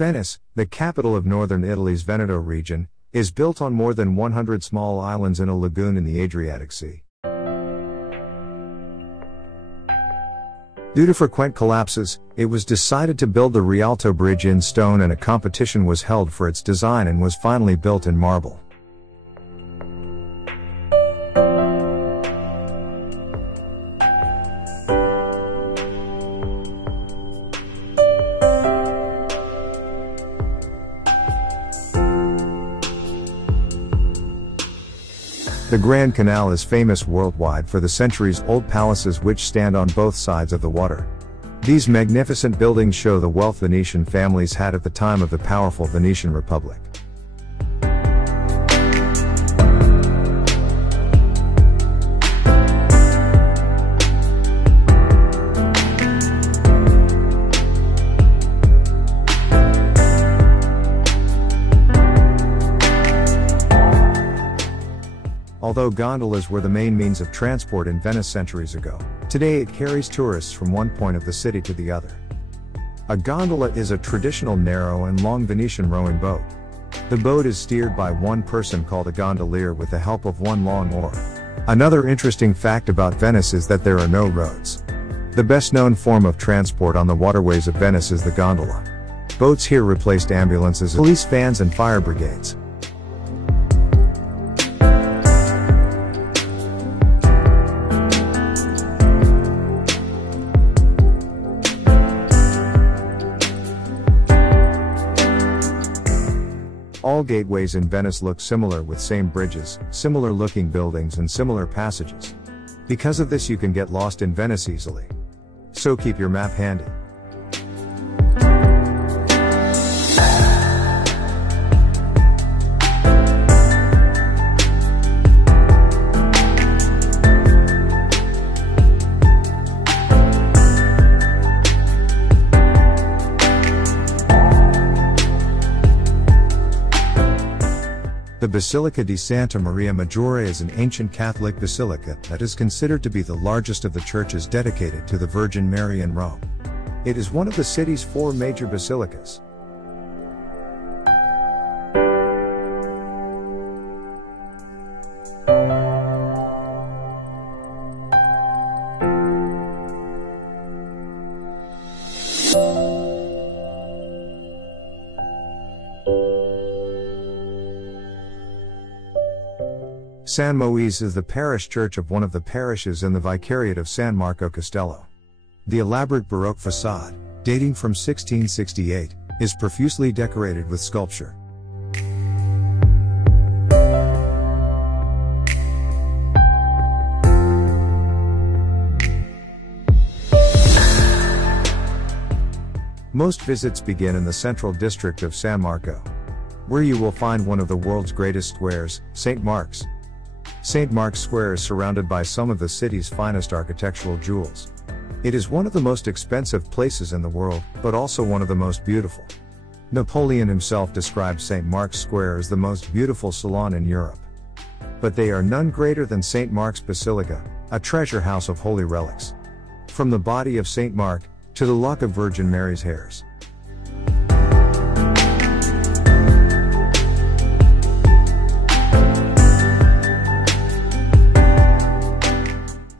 Venice, the capital of northern Italy's Veneto region, is built on more than 100 small islands in a lagoon in the Adriatic Sea. Due to frequent collapses, it was decided to build the Rialto Bridge in stone, and a competition was held for its design and was finally built in marble. The Grand Canal is famous worldwide for the centuries-old palaces which stand on both sides of the water. These magnificent buildings show the wealth Venetian families had at the time of the powerful Venetian Republic. Although gondolas were the main means of transport in Venice centuries ago, today it carries tourists from one point of the city to the other. A gondola is a traditional narrow and long Venetian rowing boat. The boat is steered by one person called a gondolier with the help of one long oar. Another interesting fact about Venice is that there are no roads. The best known form of transport on the waterways of Venice is the gondola. Boats here replaced ambulances, police vans and fire brigades. All gateways in Venice look similar, with same bridges, similar looking buildings and similar passages. Because of this you can get lost in Venice easily. So keep your map handy. The Basilica di Santa Maria Maggiore is an ancient Catholic basilica that is considered to be the largest of the churches dedicated to the Virgin Mary in Rome. It is one of the city's 4 major basilicas. San Moise is the parish church of one of the parishes in the Vicariate of San Marco Castello. The elaborate Baroque facade, dating from 1668, is profusely decorated with sculpture. Most visits begin in the central district of San Marco, where you will find one of the world's greatest squares, St. Mark's. St. Mark's Square is surrounded by some of the city's finest architectural jewels. It is one of the most expensive places in the world, but also one of the most beautiful. Napoleon himself described St. Mark's Square as the most beautiful salon in Europe. But they are none greater than St. Mark's Basilica, a treasure house of holy relics. From the body of St. Mark, to the lock of Virgin Mary's hairs.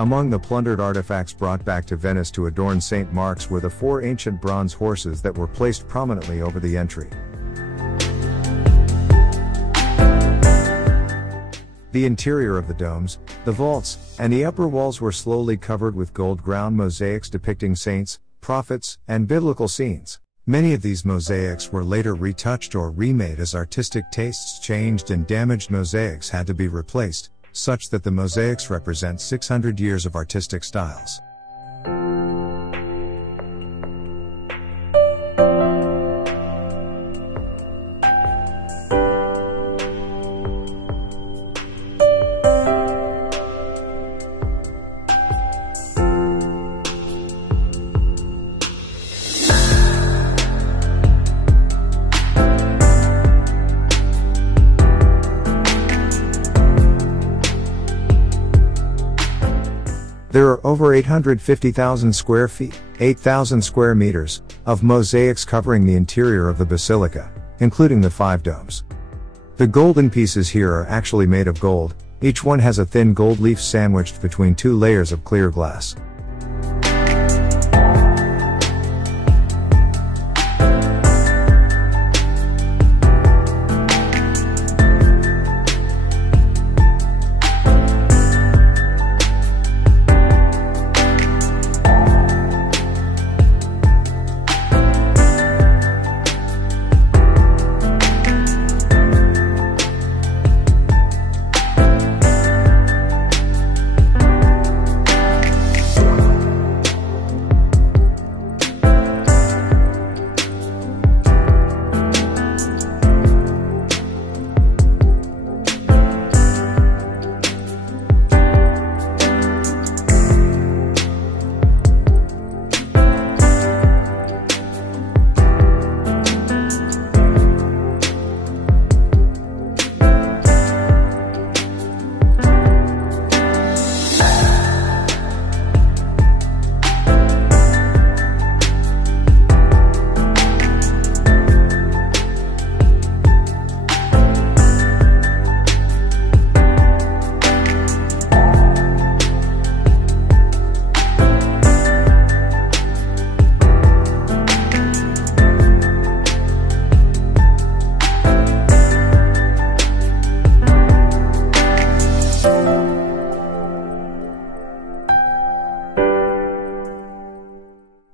Among the plundered artifacts brought back to Venice to adorn St. Mark's were the 4 ancient bronze horses that were placed prominently over the entry. The interior of the domes, the vaults, and the upper walls were slowly covered with gold-ground mosaics depicting saints, prophets, and biblical scenes. Many of these mosaics were later retouched or remade as artistic tastes changed and damaged mosaics had to be replaced, such that the mosaics represent 600 years of artistic styles. There are over 850,000 square feet, 8,000 square meters, of mosaics covering the interior of the basilica, including the 5 domes. The golden pieces here are actually made of gold, each one has a thin gold leaf sandwiched between 2 layers of clear glass.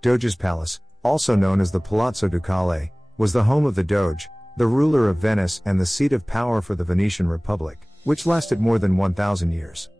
Doge's Palace, also known as the Palazzo Ducale, was the home of the Doge, the ruler of Venice and the seat of power for the Venetian Republic, which lasted more than 1,000 years.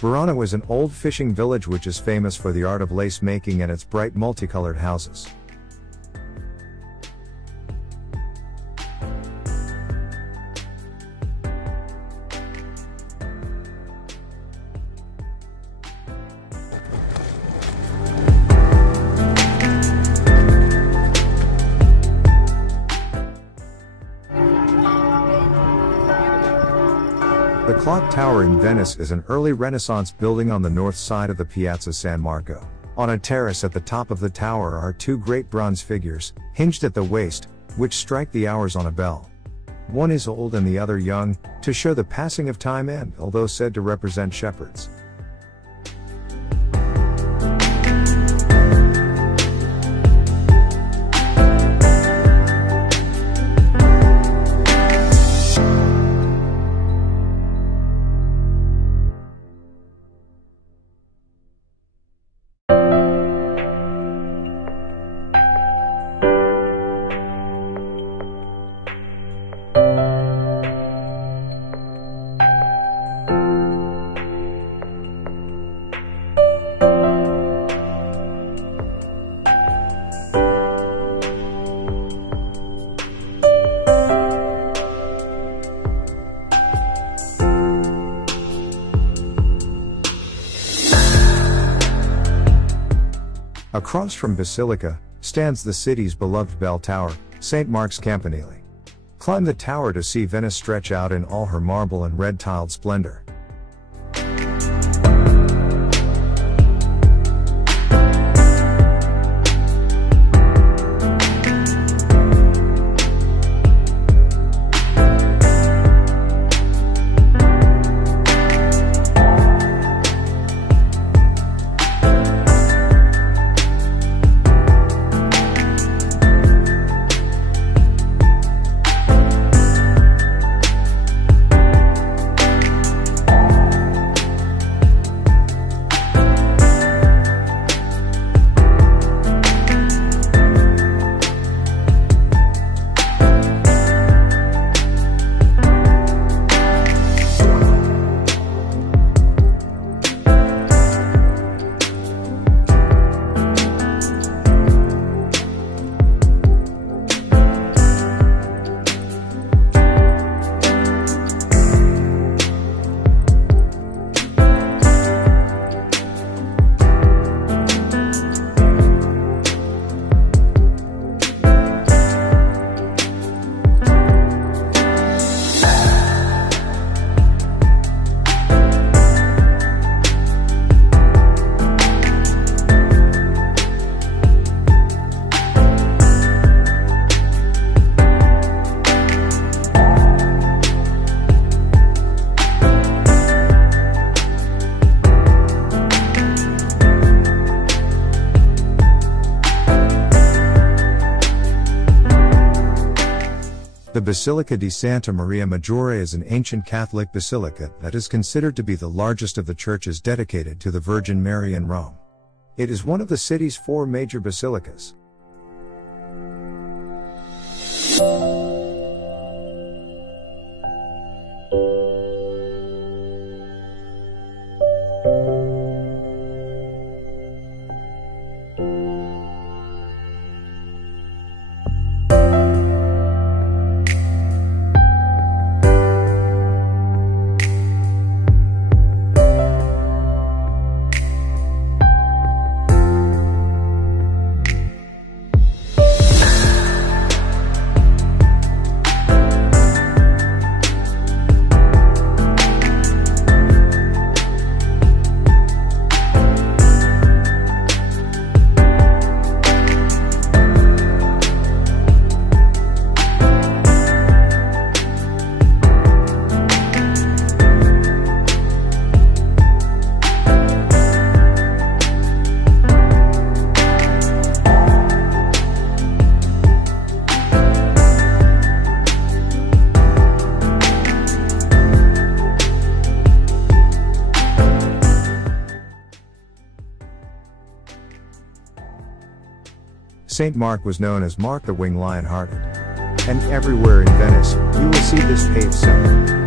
Verona is an old fishing village which is famous for the art of lace making and its bright multicolored houses. The clock tower in Venice is an early Renaissance building on the north side of the Piazza San Marco. On a terrace at the top of the tower are 2 great bronze figures, hinged at the waist, which strike the hours on a bell. One is old and the other young, to show the passing of time and, although said to represent shepherds. Across from Basilica, stands the city's beloved bell tower, St. Mark's Campanile. Climb the tower to see Venice stretch out in all her marble and red-tiled splendor. The Basilica di Santa Maria Maggiore is an ancient Catholic basilica that is considered to be the largest of the churches dedicated to the Virgin Mary in Rome. It is one of the city's 4 major basilicas. Saint Mark was known as Mark the Winged Lion-Hearted. And everywhere in Venice, you will see this paved symbol.